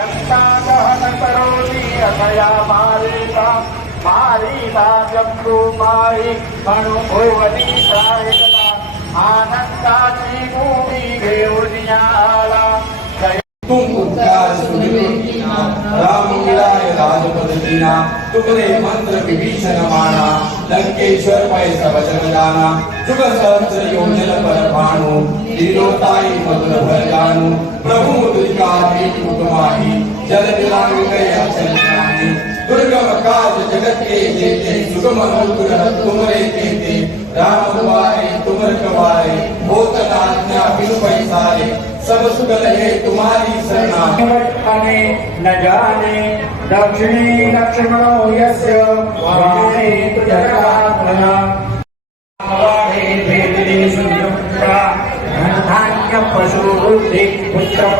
दहन करोति अथया मारिता मारिता आनंदाची भूमी घेऊन आला। तुम उपकार राम मंत्र विभीषण माना लंकेश्वर पैसा वचन दाना जुग सहस्र योजन पर भानु दिलोताई मधुर भर जानू प्रभु मुद्रिका भीत मुकमाही जल दिलांग गए अचल दुर्गम काज जगत के जेते सुगम अनुग्रह तुमरे केते रामद्वारे तुमर कवारे होत बिनु पैसारे सब सुगल है तुम्हारी शरणा न जाने दक्षिणे लक्ष्मणो यस्य वामे पुत्र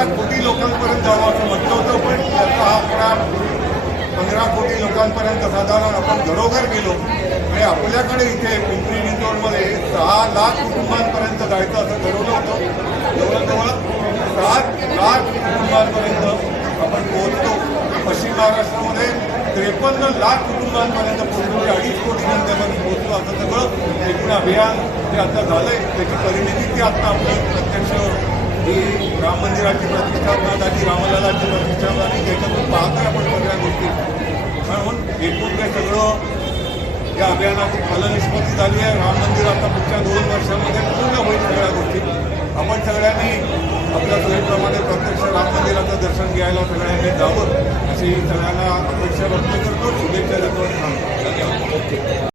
पंधरा कोटी लोकांपर्यंत जावं असं म्हटलं होतं पण त्याचा हा अकरा पंधरा कोटी लोकांपर्यंत साधारण आपण घरोघर गेलो. आणि आपल्याकडे इथे पिंपरी चिंचवडमध्ये सहा लाख कुटुंबांपर्यंत जायचं असं ठरवलं होतं. जवळजवळ सात लाख कुटुंबांपर्यंत आपण पोहोचतो पश्चिम महाराष्ट्रामध्ये त्रेपन्न लाख कुटुंबांपर्यंत पोहोचलो. म्हणजे अडीच कोटी जनतेपर्यंत पोहोचलो असं सगळं एकूण अभियान जे आता झालंय त्याची परिणिती ती आता आपली प्रत्यक्ष ही राम मंदिराची प्रतिष्ठापना झाली रामलालाची प्रतिष्ठापना झाली त्याच्यातून पाहतोय आपण सगळ्या गोष्टी. म्हणून एकूण काय सगळं या अभियानाची फलनिष्पत्ती झाली आहे. राम मंदिर आता पुढच्या दोन वर्षामध्ये पूर्ण होईल सगळ्या गोष्टी. आपण सगळ्यांनी आपल्या सोयीप्रमाणे प्रत्यक्ष राम मंदिराचं दर्शन घ्यायला सगळ्यांनी जावं अशी सगळ्यांना अपेक्षा व्यक्त करतो. शुभेच्छा देतो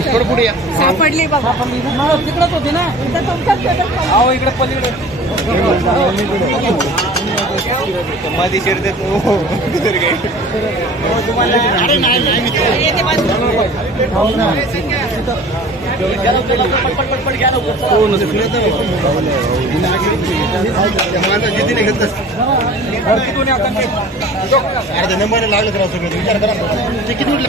आणि थांबतो धन्यवाद सापडली बघा तिकडच होती ना? तुमच्याच इकडे पलीकडे. हो. काय नाही मित्र माझा घेतलं. अरे नंबर लागलं करा सगळं विचार करा. ते किती उठलं